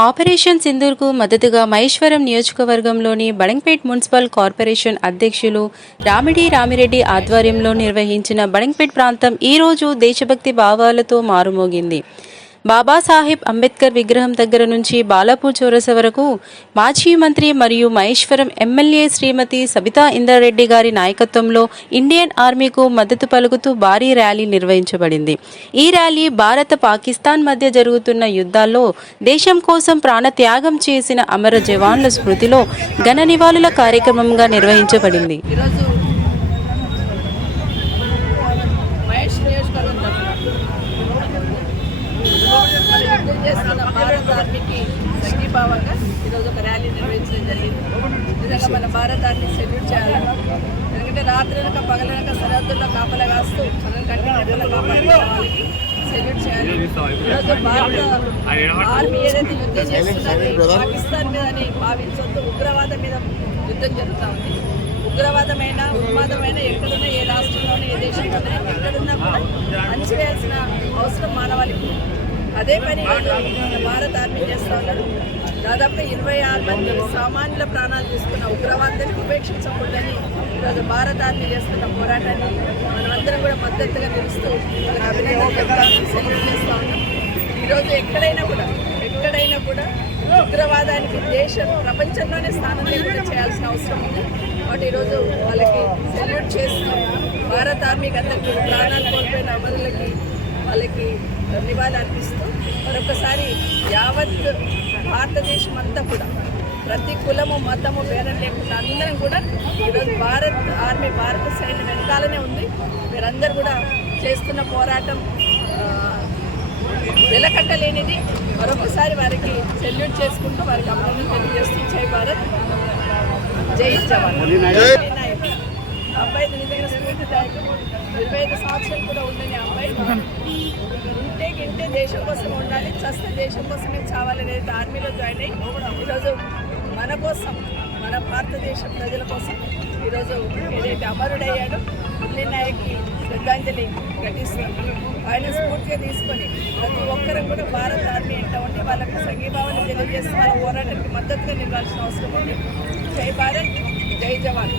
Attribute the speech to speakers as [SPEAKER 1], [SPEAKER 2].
[SPEAKER 1] Operation సింధూర్కు మద్దతుగా మహేశ్వరం నియోజకవర్గంలోని Badangpet municipal corporation అధ్యక్షులు రామిడి రామిరెడ్డి ఆధ్వర్యంలో నిర్వహించిన బడంగ్పేట్ ప్రాంతం ఈరోజు దేశభక్తి భావాలతో మారుమోగింది. బాబాసాహెబ్ అంబేద్కర్ విగ్రహం దగ్గర నుంచి బాలాపూర్ చౌరస వరకు మాజీ మంత్రి మరియు మహేశ్వరం ఎమ్మెల్యే శ్రీమతి సబితా ఇంద్రారెడ్డి గారి నాయకత్వంలో ఇండియన్ ఆర్మీకు మద్దతు పలుకుతూ భారీ ర్యాలీ నిర్వహించబడింది. ఈ ర్యాలీ భారత పాకిస్తాన్ మధ్య జరుగుతున్న యుద్ధాల్లో దేశం కోసం ప్రాణత్యాగం చేసిన అమర జవాన్ల స్మృతిలో ఘన నివాళుల కార్యక్రమంగా నిర్వహించబడింది.
[SPEAKER 2] చేస్తున్న భారత ఆర్మీకి సంఘీభావంగా ఈరోజు ఒక ర్యాలీ నిర్వహించడం జరిగింది. నిజంగా మన భారత ఆర్మీ సెల్యూట్ చేయాలి. ఎందుకంటే రాత్రులక పగలనక సరిహద్దుల్లో కాపలా కాస్తూ మనం కంటి సెల్యూట్ చేయాలి. ఈరోజు భారత ఆర్మీ ఏదైతే యుద్ధం చేస్తుందని పాకిస్తాన్ మీద అని భావించొద్దు. ఉగ్రవాదం మీద యుద్ధం జరుగుతూ ఉంది. ఉగ్రవాదమైన ఉన్మాదమైన ఎక్కడున్నా ఏ రాష్ట్రంలోనే ఏ దేశంలోనే ఎక్కడున్నా కూడా అణచివేయాల్సిన అవసరం మానవాళికి. అదే పని భారత్ భారత ఆర్మీ చేస్తూ ఉన్నారు దాదాపుగా ఇరవై ఆరు మంది సామాన్యుల ప్రాణాలు తీసుకున్న ఉగ్రవాదాన్ని ఉపేక్షించకూడదని ఈరోజు భారత ఆర్మీ చేస్తున్న పోరాటాన్ని మనమందరం కూడా మద్దతుగా నిలుస్తూ అభినందన సెల్యూట్ చేస్తూ ఉన్నాం. ఈరోజు ఎక్కడైనా కూడా ఎక్కడైనా కూడా ఉగ్రవాదానికి దేశం ప్రపంచంలోనే స్థానం లేకుండా చేయాల్సిన అవసరం ఉంది. కాబట్టి ఈరోజు వాళ్ళకి సెల్యూట్ చేస్తూ భారత ఆర్మీకి అందరికీ ప్రాణాలు కోల్పోయిన అమరులకి వాళ్ళకి నివాళి అర్పిస్తూ మరొకసారి యావత్ భారతదేశం అంతా కూడా ప్రతి కులము మతము భేదం లేకుండా అందరం కూడా ఈరోజు భారత్ ఆర్మీ భారత సైన్యం వెనకాలనే ఉంది. మీరందరూ కూడా చేస్తున్న పోరాటం వెలకట్టలేనిది. మరొకసారి వారికి సెల్యూట్ చేసుకుంటూ వారికి అభినందనలు తెలియజేస్తూ జై భారత్. జై జవాన్. అబ్బాయి నిజంగా స్ఫూర్తిదాయకం. ఇరవై ఐదు సంవత్సరాలు కూడా ఉండని ఆ అబ్బాయి. ఉంటే గింటే దేశం కోసం ఉండాలి చస్తే దేశం కోసమే చావాలనేది ఆర్మీలో జాయిన్ అయ్యి ఈరోజు మన కోసం మన భారతదేశ ప్రజల కోసం ఈరోజు ఏదైతే అమరుడయ్యాడో ఉల్లి నాయక్కి శ్రద్ధాంజలి ఘటిస్తూ ఆయన స్ఫూర్తిగా తీసుకొని ప్రతి ఒక్కరం కూడా భారత ఆర్మీ ఎంత ఉంటే వాళ్ళకు సంఘీభావాన్ని తెలియజేసి వాళ్ళ పోరాటానికి మద్దతుగా నిలవాల్సిన అవసరం ఉంది. జై భారత్ జై జవాన్.